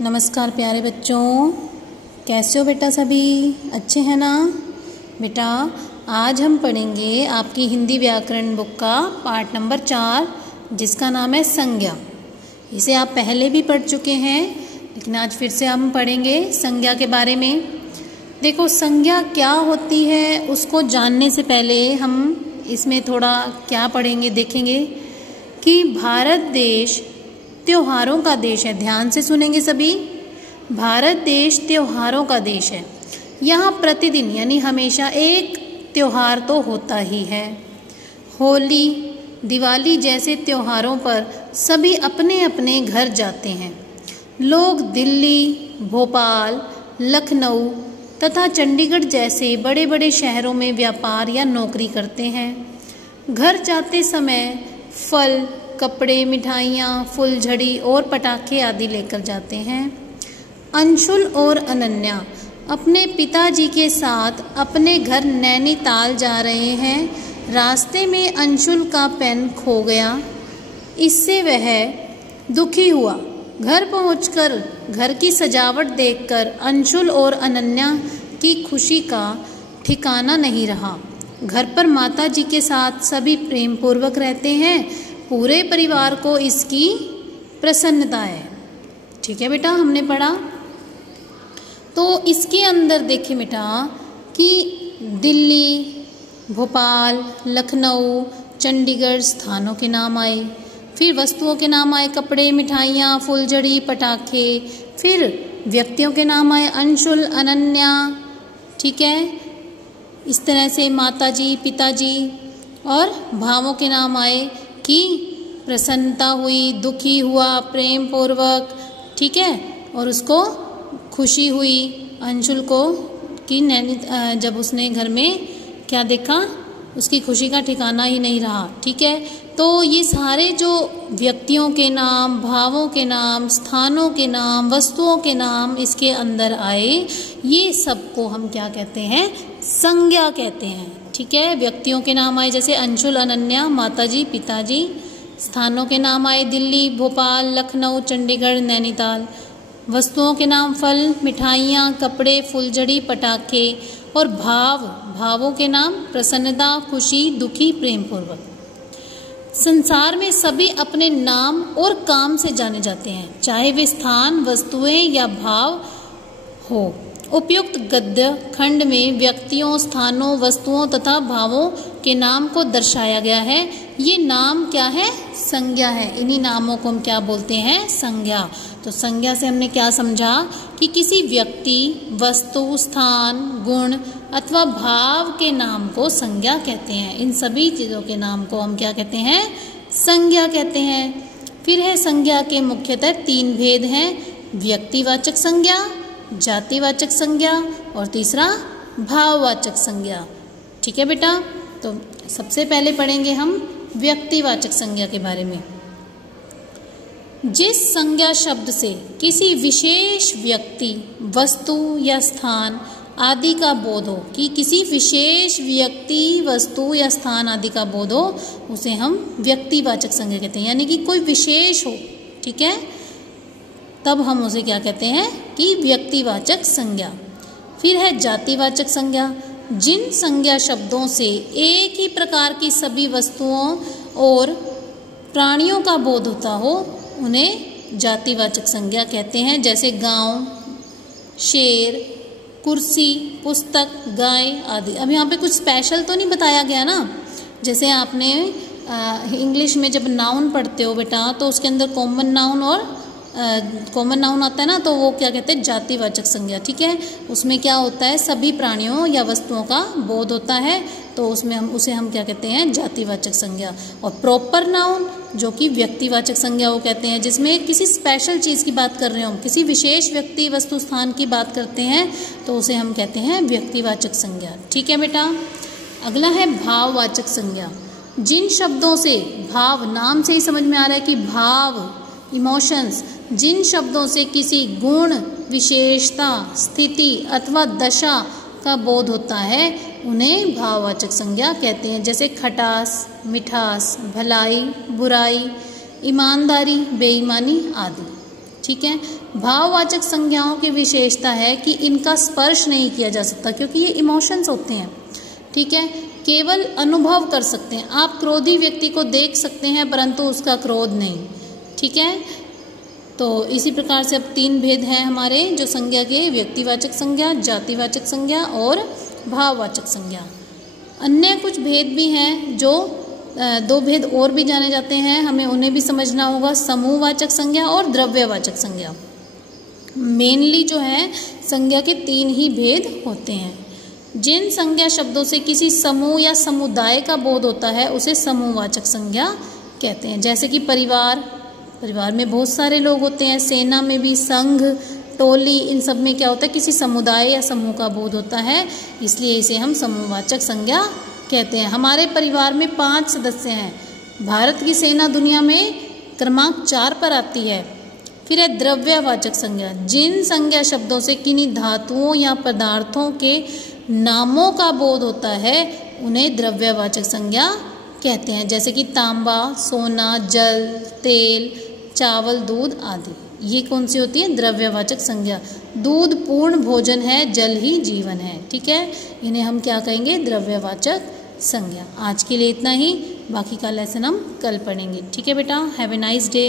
नमस्कार प्यारे बच्चों, कैसे हो बेटा? सभी अच्छे हैं ना? बेटा आज हम पढ़ेंगे आपकी हिंदी व्याकरण बुक का पार्ट नंबर 4 जिसका नाम है संज्ञा। इसे आप पहले भी पढ़ चुके हैं, लेकिन आज फिर से हम पढ़ेंगे संज्ञा के बारे में। देखो, संज्ञा क्या होती है उसको जानने से पहले हम इसमें थोड़ा क्या पढ़ेंगे, देखेंगे कि भारत देश त्योहारों का देश है। ध्यान से सुनेंगे सभी। भारत देश त्योहारों का देश है। यहाँ प्रतिदिन यानी हमेशा एक त्योहार तो होता ही है। होली, दिवाली जैसे त्योहारों पर सभी अपने अपने घर जाते हैं। लोग दिल्ली, भोपाल, लखनऊ तथा चंडीगढ़ जैसे बड़े बड़े शहरों में व्यापार या नौकरी करते हैं। घर जाते समय फल, कपड़े, मिठाइयाँ, फुलझड़ी और पटाखे आदि लेकर जाते हैं। अंशुल और अनन्या अपने पिताजी के साथ अपने घर नैनीताल जा रहे हैं। रास्ते में अंशुल का पेन खो गया। इससे वह दुखी हुआ। घर पहुंचकर घर की सजावट देखकर अंशुल और अनन्या की खुशी का ठिकाना नहीं रहा। घर पर माताजी के साथ सभी प्रेम पूर्वक रहते हैं। पूरे परिवार को इसकी प्रसन्नता है। ठीक है बेटा, हमने पढ़ा। तो इसके अंदर देखिए बेटा कि दिल्ली, भोपाल, लखनऊ, चंडीगढ़ स्थानों के नाम आए, फिर वस्तुओं के नाम आए, कपड़े, मिठाइयाँ, फुलझड़ी, पटाखे, फिर व्यक्तियों के नाम आए, अंशुल, अनन्या। ठीक है, इस तरह से माताजी, पिताजी, और भावों के नाम आए कि प्रसन्नता हुई, दुखी हुआ, प्रेम पूर्वक। ठीक है, और उसको खुशी हुई अंशुल को कि जब उसने घर में क्या देखा, उसकी खुशी का ठिकाना ही नहीं रहा। ठीक है, तो ये सारे जो व्यक्तियों के नाम, भावों के नाम, स्थानों के नाम, वस्तुओं के नाम इसके अंदर आए, ये सबको हम क्या कहते हैं? संज्ञा कहते हैं। ठीक है, व्यक्तियों के नाम आए जैसे अंशुल, अनन्या, माताजी, पिताजी। स्थानों के नाम आए दिल्ली, भोपाल, लखनऊ, चंडीगढ़, नैनीताल। वस्तुओं के नाम फल, मिठाइयाँ, कपड़े, फुलझड़ी, पटाखे। और भावों के नाम प्रसन्नता, खुशी, दुखी, प्रेम पूर्वक। संसार में सभी अपने नाम और काम से जाने जाते हैं, चाहे वे स्थान, वस्तुएं या भाव हो। उपयुक्त गद्य खंड में व्यक्तियों, स्थानों, वस्तुओं तथा भावों के नाम को दर्शाया गया है। ये नाम क्या है? संज्ञा है। इन्हीं नामों को हम क्या बोलते हैं? संज्ञा। तो संज्ञा से हमने क्या समझा कि किसी व्यक्ति, वस्तु, स्थान, गुण अथवा भाव के नाम को संज्ञा कहते हैं। इन सभी चीज़ों के नाम को हम क्या कहते हैं? संज्ञा कहते हैं। फिर है संज्ञा के मुख्यतः 3 भेद हैं: व्यक्तिवाचक संज्ञा, जातिवाचक संज्ञा और तीसरा भाववाचक संज्ञा। ठीक है बेटा, तो सबसे पहले पढ़ेंगे हम व्यक्तिवाचक संज्ञा के बारे में। जिस संज्ञा शब्द से किसी विशेष व्यक्ति, वस्तु या स्थान आदि का बोध हो, कि किसी विशेष व्यक्ति, वस्तु या स्थान आदि का बोध हो, उसे हम व्यक्तिवाचक संज्ञा कहते हैं। यानी कि कोई विशेष हो, ठीक है, तब हम उसे क्या कहते हैं? कि व्यक्तिवाचक संज्ञा। फिर है जातिवाचक संज्ञा। जिन संज्ञा शब्दों से एक ही प्रकार की सभी वस्तुओं और प्राणियों का बोध होता हो, उन्हें जातिवाचक संज्ञा कहते हैं। जैसे गांव, शेर, कुर्सी, पुस्तक, गाय आदि। अब यहाँ पे कुछ स्पेशल तो नहीं बताया गया ना। जैसे आपने इंग्लिश में जब नाउन पढ़ते हो बेटा, तो उसके अंदर कॉमन नाउन और कॉमन नाउन आता है ना, तो वो क्या कहते हैं? जातिवाचक संज्ञा। ठीक है, उसमें क्या होता है? सभी प्राणियों या वस्तुओं का बोध होता है, तो उसमें उसे हम क्या कहते हैं? जातिवाचक संज्ञा। और प्रॉपर नाउन जो कि व्यक्तिवाचक संज्ञा वो कहते हैं, जिसमें किसी स्पेशल चीज़ की बात कर रहे हो, किसी विशेष व्यक्ति, वस्तु, स्थान की बात करते हैं, तो उसे हम कहते हैं व्यक्तिवाचक संज्ञा। ठीक है बेटा, अगला है भाववाचक संज्ञा। जिन शब्दों से भाव, नाम से ही समझ में आ रहा है कि भाव, इमोशंस, जिन शब्दों से किसी गुण, विशेषता, स्थिति अथवा दशा का बोध होता है, उन्हें भाववाचक संज्ञा कहते हैं। जैसे खटास, मिठास, भलाई, बुराई, ईमानदारी, बेईमानी आदि। ठीक है। भाववाचक संज्ञाओं की विशेषता है कि इनका स्पर्श नहीं किया जा सकता क्योंकि ये इमोशंस होते हैं, ठीक है। केवल अनुभव कर सकते हैं। आप क्रोधी व्यक्ति को देख सकते हैं परंतु उसका क्रोध नहीं, ठीक है। तो इसी प्रकार से अब 3 भेद हैं हमारे जो संज्ञा के, व्यक्तिवाचक संज्ञा, जातिवाचक संज्ञा और भाववाचक संज्ञा। अन्य कुछ भेद भी हैं जो 2 भेद और भी जाने जाते हैं, हमें उन्हें भी समझना होगा, समूहवाचक संज्ञा और द्रव्यवाचक संज्ञा। मेनली जो है संज्ञा के 3 ही भेद होते हैं। जिन संज्ञा शब्दों से किसी समूह या समुदाय का बोध होता है उसे समूहवाचक संज्ञा कहते हैं। जैसे कि परिवार में बहुत सारे लोग होते हैं, सेना में भी संघ, टोली, इन सब में क्या होता है, किसी समुदाय या समूह का बोध होता है, इसलिए इसे हम समूहवाचक संज्ञा कहते हैं। हमारे परिवार में 5 सदस्य हैं। भारत की सेना दुनिया में क्रमांक 4 पर आती है। फिर है द्रव्यवाचक संज्ञा। जिन संज्ञा शब्दों से किन्हीं धातुओं या पदार्थों के नामों का बोध होता है उन्हें द्रव्यवाचक संज्ञा कहते हैं। जैसे कि तांबा, सोना, जल, तेल, चावल, दूध आदि। ये कौन सी होती है, द्रव्यवाचक संज्ञा। दूध पूर्ण भोजन है, जल ही जीवन है, ठीक है। इन्हें हम क्या कहेंगे, द्रव्यवाचक संज्ञा। आज के लिए इतना ही, बाकी का लेसन हम कल पढ़ेंगे, ठीक है बेटा। Have a nice day.